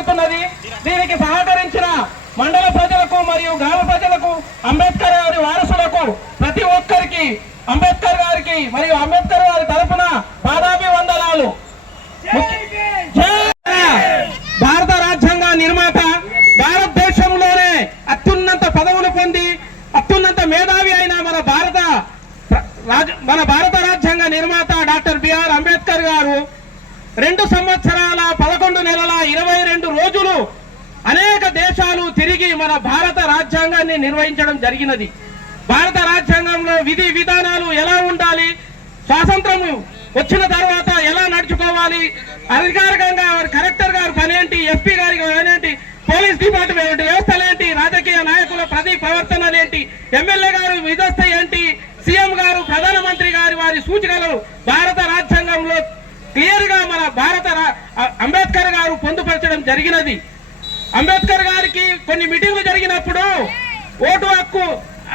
జరుగుతున్నది. దీనికి సహకరించిన మండల ప్రజలకు మరియు గ్రామ ప్రజలకు అంబేద్కర్ గారి వారసులకు ప్రతి ఒక్కరికి అంబేద్కర్ గారికి మరియు అంబేద్కర్ గారి తరఫున పాదాభివందనాలు. భారత రాజ్యాంగ నిర్మాత భారతదేశంలోనే అత్యున్నత పదవులు పొంది అత్యున్నత మేధావి అయిన మన భారత మన భారత రాజ్యాంగ నిర్మాత డాక్టర్ బిఆర్ అంబేద్కర్ గారు రెండు సంవత్సరాల అనేక దేశాలు తిరిగి మన భారత రాజ్యాంగాన్ని నిర్వహించడం జరిగినది. భారత రాజ్యాంగంలో విధి విధానాలు ఎలా ఉండాలి? స్వాతంత్రం వచ్చిన తర్వాత ఎలా నడుచుకోవాలి? అధికారికంగా కలెక్టర్ గారు పనేంటి? ఎస్పీ గారి పని ఏంటి పోలీస్ డిపార్ట్మెంట్ వ్యవస్థలు ఏంటి? రాజకీయ నాయకుల ప్రతి ప్రవర్తనలు ఏంటి? ఎమ్మెల్యే గారు విధస్థ ఏంటి? సీఎం గారు ప్రధానమంత్రి గారి వారి సూచనలు భారత రాజ్యాంగంలో క్లియర్గా మన భారత అంబేద్కర్ గారు పొందుపరచడం జరిగినది. అంబేద్కర్ గారికి కొన్ని మీటింగ్లు జరిగినప్పుడు ఓటు హక్కు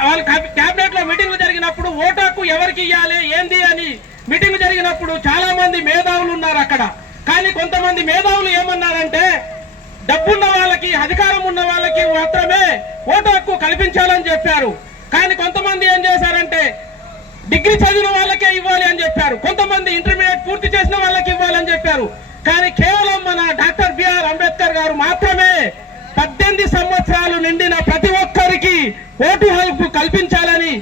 వాళ్ళ క్యాబినెట్లో మీటింగ్లు జరిగినప్పుడు ఓటు హక్కు ఎవరికి ఇవ్వాలి ఏంది అని మీటింగ్ జరిగినప్పుడు చాలా మంది మేధావులు ఉన్నారు అక్కడ. కానీ కొంతమంది మేధావులు ఏమన్నారంటే డబ్బున్న వాళ్ళకి అధికారం ఉన్న వాళ్ళకి మాత్రమే ఓటు హక్కు కల్పించాలని చెప్పారు. కానీ కొంతమంది ఏం చేశారంటే డిగ్రీ చదివిన వాళ్ళకే ఇవ్వాలి అని చెప్పారు. కొంతమంది ఇంటర్మీడియట్ పూర్తి చేసిన వాళ్ళకి ఇవ్వాలని చెప్పారు. కానీ కేవలం మన డాక్టర్ బిఆర్ అంబేద్కర్ గారు మాత్రమే పద్దెనిమిది సంవత్సరాలు నిండిన ప్రతి ఒక్కరికి ఓటు హక్కు కల్పించాలని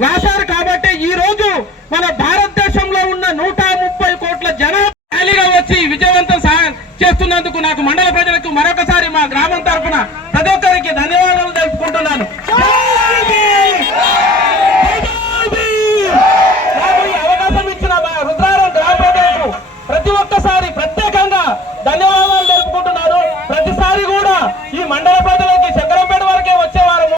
రాశారు కాబట్టి ఈ రోజు మన భారతదేశంలో ఉన్న నూట ముప్పై కోట్ల జనాభా ర్యాలీగా వచ్చి విజయవంతం సహా- చేస్తున్నందుకు నాకు మండల ప్రజలకు మరొకసారి మా గ్రామం తరఫున ప్రతి ఒక్కరికి ధన్యవాదాలు తెలుపుకుంటున్నాను.